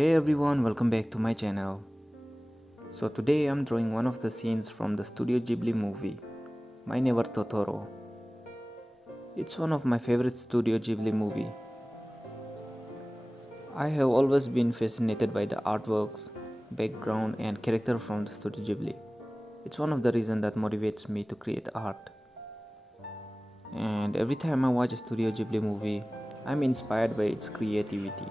Hey everyone, welcome back to my channel. So today I'm drawing one of the scenes from the Studio Ghibli movie, My Neighbor Totoro. It's one of my favorite Studio Ghibli movie. I have always been fascinated by the artworks, background and character from the Studio Ghibli. It's one of the reasons that motivates me to create art. And every time I watch a Studio Ghibli movie, I'm inspired by its creativity.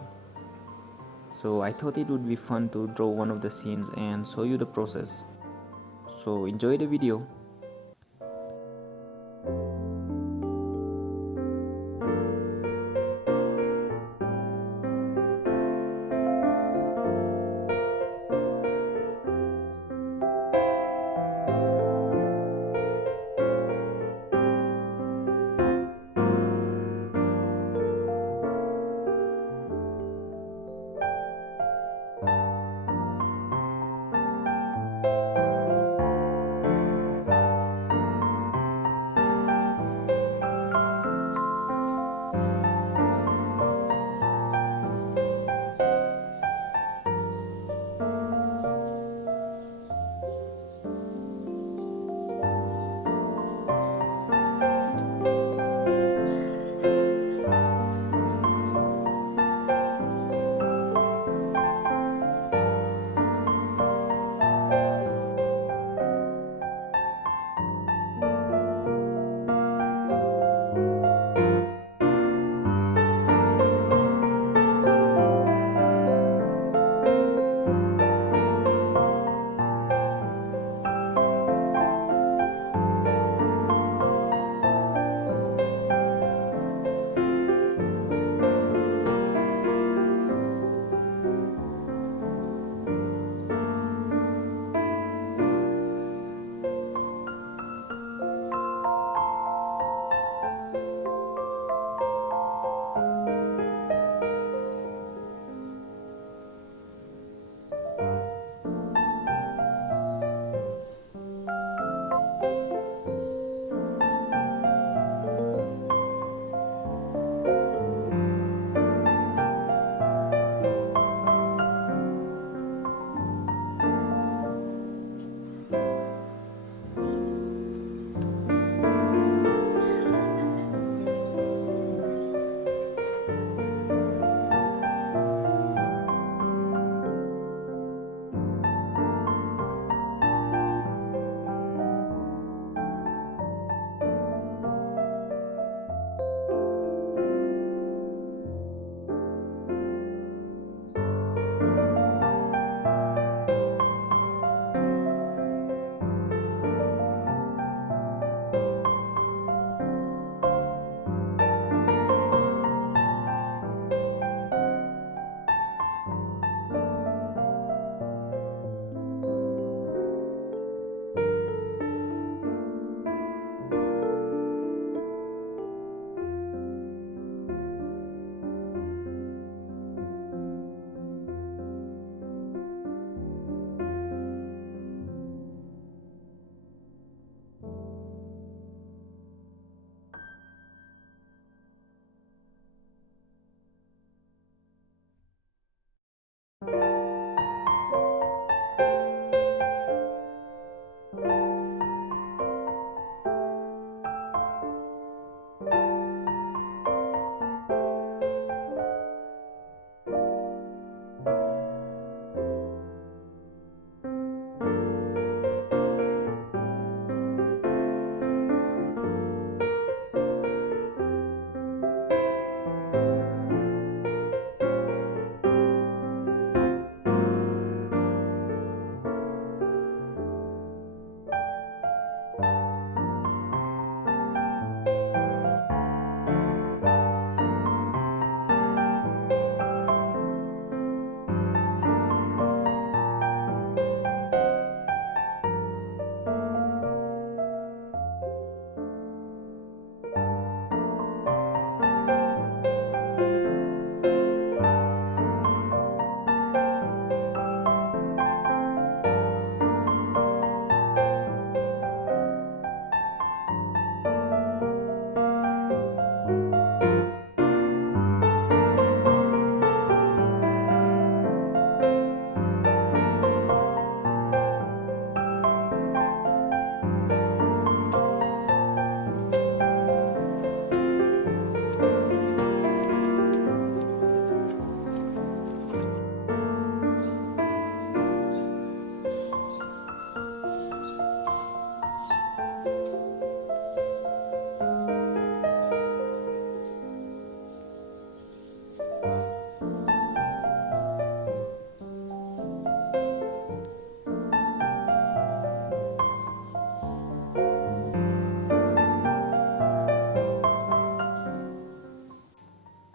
So I thought it would be fun to draw one of the scenes and show you the process. So enjoy the video.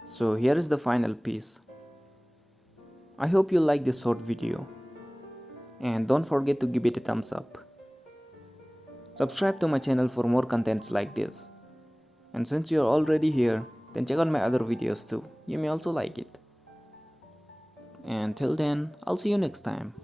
So here is the final piece. I hope you like this short video, and don't forget to give it a thumbs up. Subscribe to my channel for more contents like this. And since you are already here, then check out my other videos too. You may also like it. And till then, I'll see you next time.